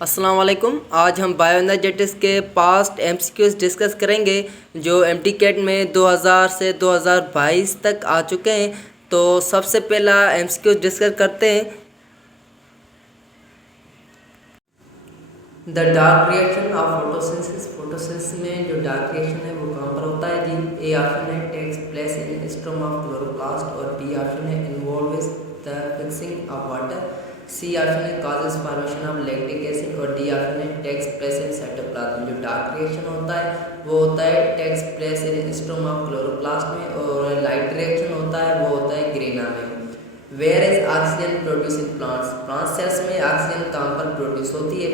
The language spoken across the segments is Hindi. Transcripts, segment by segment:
अस्सलाम वालेकुम। आज हम बायोएनर्जेटिक्स के पास्ट एमसीक्यूज डिस्कस करेंगे जो एमटी कैट में 2000 से 2022 तक आ चुके हैं। तो सबसे पहला एमसीक्यूज डिस्कस करते हैं। The dark reaction of photosynthesis. Photosynthesis में जो डार्क रिएक्शन है वो कहाँ पर होता है जी? ए ऑप्शन है takes place in stroma of chloroplast, और बी ऑप्शन है involve the fixing of water, C option है causes formation of lactic acid, और डी ऑप्शन है टेक्स प्लेस इन साइटोप्लाज्म। जो डार्क रिएक्शन होता है वो होता है takes place in stroma of chloroplast में, और लाइट रिएक्शन होता है वो होता है ग्रीना में। Where is oxygen produce in plants. Plant cells में ऑक्सीजन कहाँ पर प्रोड्यूस होती है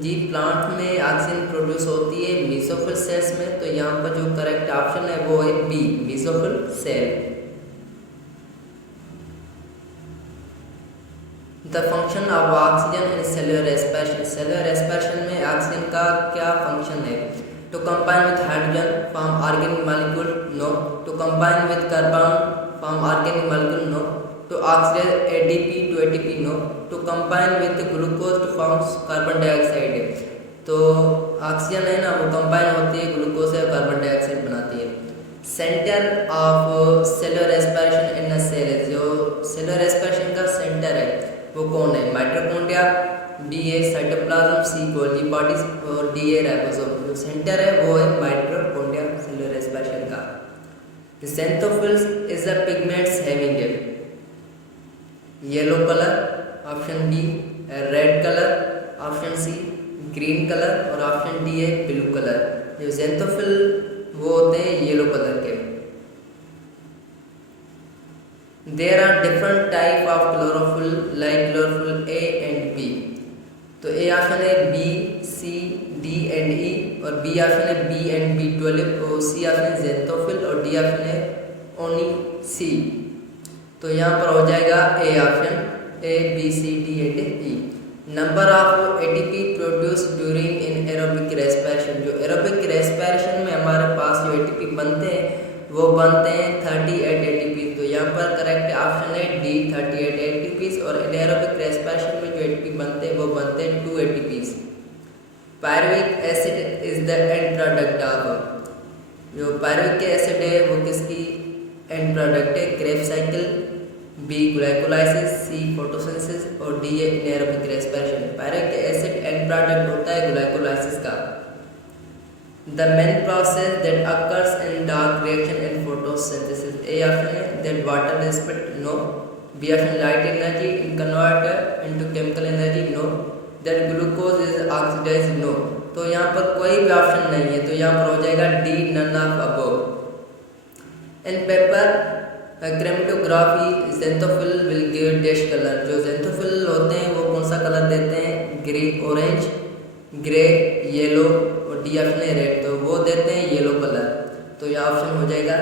जी? प्लांट में ऑक्सीजन प्रोड्यूस होती है मेसोफिल सेल्स में। तो यहाँ पर जो करेक्ट ऑप्शन है वो है B, mesophyll cell. The function of oxygen in cellular respiration. Cellular respiration में ऑक्सीजन का क्या फंक्शन है? To combine with hydrogen form organic molecule, no. To combine with carbon form organic molecule, no. To oxidize ADP to ATP, no. To combine with glucose to form carbon dioxide. तो ऑक्सीजन है ना वो कंबाइन होती है ग्लूकोज से, कार्बन डाइऑक्साइड बनाती है। Centre of cellular respiration in a cell. जो सेलुलर रेस्पिरेशन का सेंटर है वो कौन है? Mitochondria, B a cytoplasm, C Golgi bodies, और डी ए राइबोसोम। जो सेंटर है वो है माइटोकॉन्ड्रिया सेलुलर रेस्पिरेशन का। Xanthophylls is a pigments having yellow colour, option B red colour, option C green colour, और ऑप्शन डी है ब्लू कलर। जो ज़ैंथोफिल वो होते हैं येलो कलर के। There are different type of chlorophyll like chlorophyll A and B. तो ए ऑप्शन है B, C, D and E, और बी ऑप्शन है बी एंड बी 12, और सी ऑप्शन है ज़ैंथोफिल, और डी ऑप्शन है ओनी सी। तो यहाँ पर हो जाएगा A option, A B C D and E. Number of ATP produce during in aerobic respiration. जो एरोबिक रेस्पिरेशन में हमारे पास जो एटीपी बनते हैं वो बनते हैं 38 एटीपी। तो यहाँ पर करेक्ट ऑप्शन है डी 38 एटीपी, और एरोबिक रेस्पिरेशन में जो एटीपी बनते हैं वो बनते हैं 2 ATP. Pyruvic acid is the end product of. जो पायरुविक एसिड है वो किसकी एंड प्रोडक्ट है? क्रेब्स साइकिल, बी ग्लाइकोलाइसिस, सी फोटोसिंथेसिस, और D anaerobic respiration. Pyruvic acid and product होता है ग्लाइकोलाइसिस का। The main process that occurs in dark reaction in photosynthesis. A option है that water is split, no. B option light energy in convert into chemical energy, no. That glucose is oxidize, no. तो यहाँ पर कोई भी ऑप्शन नहीं है, तो यहाँ पर हो जाएगा D none of above. In paper chromatography xanthophyll will give dash colour. जो ज़ैंथोफिल होते हैं वो कौन सा कलर देते हैं? ग्रे ऑरेंज, ग्रे, येलो, और डी ऑप्शन है रेड। तो वो देते हैं येलो कलर। तो यह ऑप्शन हो जाएगा।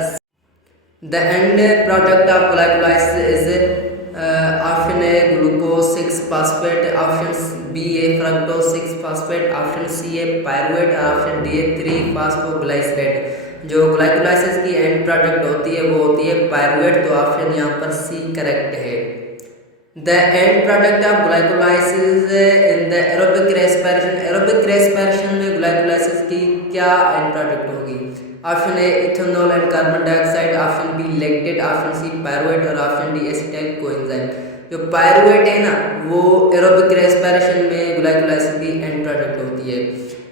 The end product of glycolysis is option है ग्लूकोज 6 फॉस्फेट, ऑप्शन बी है फ्रक्टोज 6 फॉस्फेट, ऑप्शन सी है पायरुवेट, ऑप्शन डी है 3 फॉस्फोग्लाइसरेट। जो ग्लाइकोलाइसिस की एंड प्रोडक्ट होती है वो होती है पायरुवेट। तो ऑप्शन यहाँ पर सी करेक्ट है। The end product of glycolysis in the aerobic respiration. Aerobic respiration में ग्लाइकोलाइसिस की क्या एंड प्रोडक्ट होगी? Option A ethanol and carbon dioxide, option B lactate, option C pyruvate, और ऑप्शन डी एसिटाइल कोएंजाइम। जो पायरुवेट है ना वो एरोबिक रेस्पिरेशन में ग्लाइकोलाइसिस की एंड प्रोडक्ट होती है।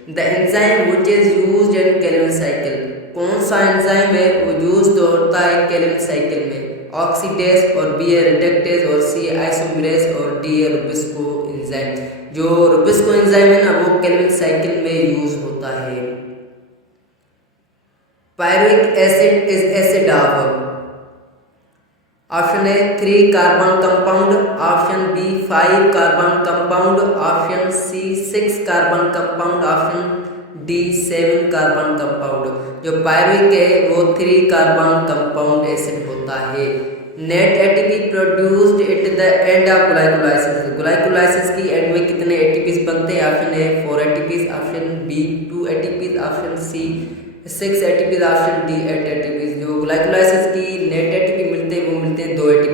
The enzyme which is used in Calvin cycle. कौन सा एंजाइम है वो यूज होता है कैल्विन साइकिल में? ऑक्सीडेज, और बी है रिडक्टेज, और सी आइसोमेरेज, और डी है रुबिस्को एंजाइम। जो रुबिस्को एंजाइम है ना वो कैल्विन साइकिल में यूज होता है। Pyruvic acid is acid of. Option A 3 carbon compound, option B 5 carbon compound, option C 6 carbon compound, option D 7 carbon compound. जो पायरुविक है वो 3 कार्बन कंपाउंड एसिड होता है। Net ATP produced at the end of glycolysis. Glycolysis की एंड में कितने एटीपीज बनते हैं? Option A 4 ATPs, option B 2 ATPs, option C 6 ATPs, option D 8 ATPs. जो ग्लाइकोलाइसिस की नेट एटीपी मिलते हैं वो मिलते हैं 2 एटीपी।